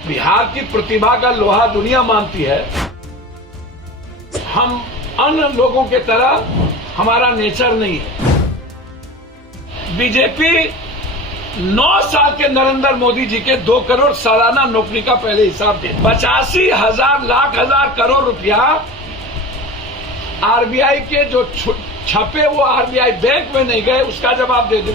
बिहार की प्रतिभा का लोहा दुनिया मानती है। हम अन्य लोगों के तरह हमारा नेचर नहीं है। बीजेपी 9 साल के नरेंद्र मोदी जी के 2 करोड़ सालाना नौकरी का पहले हिसाब दे 85,000 लाख हजार करोड़ रुपया आरबीआई के जो छपे वो आरबीआई बैंक में नहीं गए, उसका जवाब दे दो।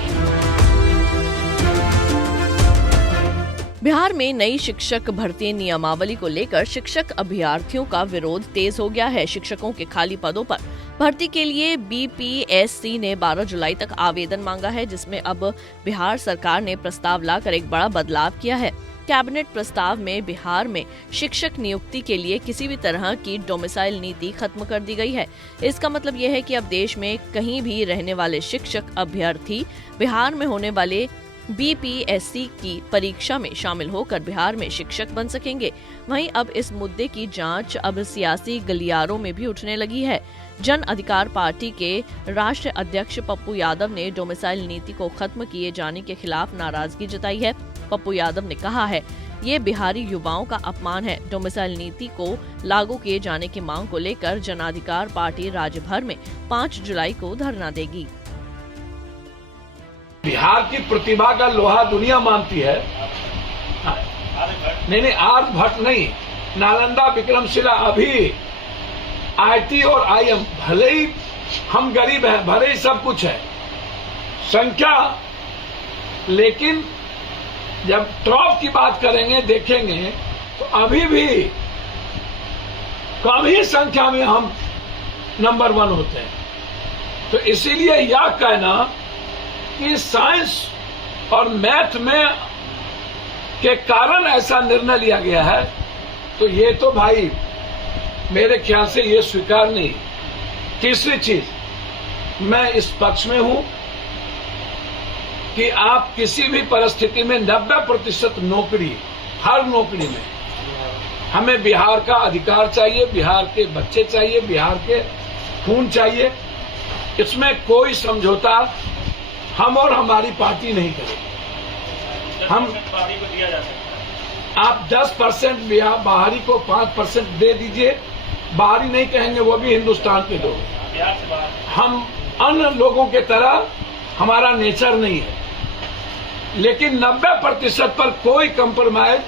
बिहार में नई शिक्षक भर्ती नियमावली को लेकर शिक्षक अभ्यर्थियों का विरोध तेज हो गया है। शिक्षकों के खाली पदों पर भर्ती के लिए बीपीएससी ने 12 जुलाई तक आवेदन मांगा है, जिसमें अब बिहार सरकार ने प्रस्ताव लाकर एक बड़ा बदलाव किया है। कैबिनेट प्रस्ताव में बिहार में शिक्षक नियुक्ति के लिए किसी भी तरह की डोमिसाइल नीति खत्म कर दी गई है। इसका मतलब यह है कि अब देश में कहीं भी रहने वाले शिक्षक अभ्यर्थी बिहार में होने वाले बीपीएससी की परीक्षा में शामिल होकर बिहार में शिक्षक बन सकेंगे। वहीं अब इस मुद्दे की जांच अब सियासी गलियारों में भी उठने लगी है। जन अधिकार पार्टी के राष्ट्रीय अध्यक्ष पप्पू यादव ने डोमिसाइल नीति को खत्म किए जाने के खिलाफ नाराजगी जताई है। पप्पू यादव ने कहा है, ये बिहारी युवाओं का अपमान है। डोमिसाइल नीति को लागू किए जाने की मांग को लेकर जन अधिकार पार्टी राज्य भर में 5 जुलाई को धरना देगी। बिहार की प्रतिभा का लोहा दुनिया मानती है। नहीं, आर्यभट्ट नहीं, नालंदा, विक्रमशिला, अभी आईटी और आईएम, भले ही हम गरीब हैं, भले ही सब कुछ है संख्या, लेकिन जब टॉप की बात करेंगे देखेंगे तो अभी भी कम ही संख्या में हम नंबर 1 होते हैं। तो इसीलिए यह कहना कि साइंस और मैथ में के कारण ऐसा निर्णय लिया गया है, तो ये तो भाई मेरे ख्याल से ये स्वीकार नहीं। तीसरी चीज, मैं इस पक्ष में हूं कि आप किसी भी परिस्थिति में 90% नौकरी, हर नौकरी में हमें बिहार का अधिकार चाहिए, बिहार के बच्चे चाहिए, बिहार के खून चाहिए। इसमें कोई समझौता हम और हमारी पार्टी नहीं करेगी। हम आप 10% बाहरी को 5% दे दीजिए, बाहरी नहीं कहेंगे, वो भी हिंदुस्तान के लोग। हम अन्य लोगों के तरह हमारा नेचर नहीं है, लेकिन 90% पर कोई कंप्रोमाइज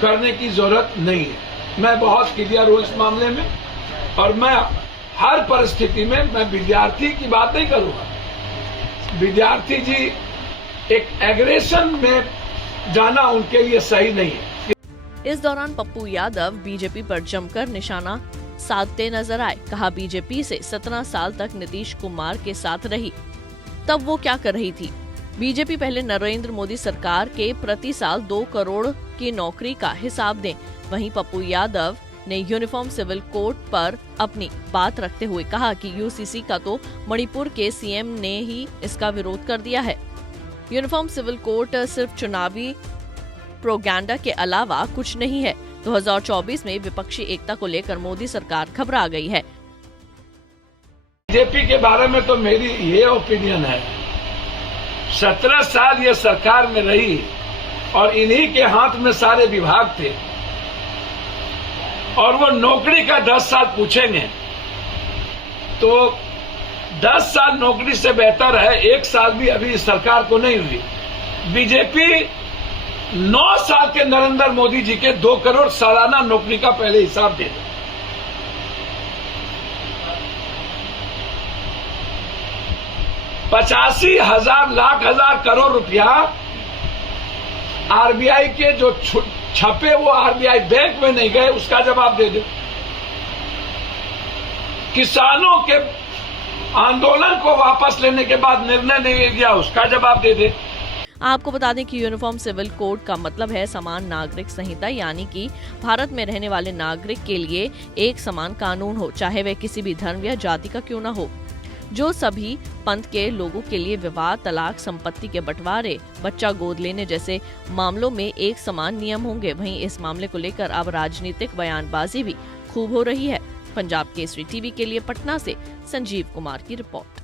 करने की जरूरत नहीं है। मैं बहुत क्लियर हूं इस मामले में, और मैं हर परिस्थिति में मैं विद्यार्थी की बात नहीं करूंगा। विद्यार्थी जी एक एग्रेशन में जाना उनके लिए सही नहीं है। इस दौरान पप्पू यादव बीजेपी पर जमकर निशाना साधते नजर आए। कहा, बीजेपी से 17 साल तक नीतीश कुमार के साथ रही, तब वो क्या कर रही थी? बीजेपी पहले नरेंद्र मोदी सरकार के प्रति साल 2 करोड़ की नौकरी का हिसाब दें। वहीं पप्पू यादव ने यूनिफॉर्म सिविल कोड पर अपनी बात रखते हुए कहा कि यूसीसी का तो मणिपुर के सीएम ने ही इसका विरोध कर दिया है। यूनिफॉर्म सिविल कोड सिर्फ चुनावी प्रोपेगेंडा के अलावा कुछ नहीं है। 2024 में विपक्षी एकता को लेकर मोदी सरकार घबरा गई है। बीजेपी के बारे में तो मेरी ये ओपिनियन है, 17 साल ये सरकार में रही और इन्हीं के हाथ में सारे विभाग थे, और वो नौकरी का 10 साल पूछेंगे तो 10 साल नौकरी से बेहतर है 1 साल भी अभी सरकार को नहीं हुई। बीजेपी 9 साल के नरेंद्र मोदी जी के 2 करोड़ सालाना नौकरी का पहले हिसाब दे दो। 85,000 लाख हजार करोड़ रुपया आरबीआई के जो छपे वो आरबीआई बैंक में नहीं गए, उसका जवाब दे दो। किसानों के आंदोलन को वापस लेने के बाद निर्णय नहीं लिया, उसका जवाब दे दे। आपको बता दें कि यूनिफॉर्म सिविल कोड का मतलब है समान नागरिक संहिता, यानी कि भारत में रहने वाले नागरिक के लिए एक समान कानून हो, चाहे वह किसी भी धर्म या जाति का क्यों न हो, जो सभी पंथ के लोगों के लिए विवाह, तलाक, संपत्ति के बंटवारे, बच्चा गोद लेने जैसे मामलों में एक समान नियम होंगे। वहीं इस मामले को लेकर अब राजनीतिक बयानबाजी भी खूब हो रही है। पंजाब केसरी टीवी के लिए पटना से संजीव कुमार की रिपोर्ट।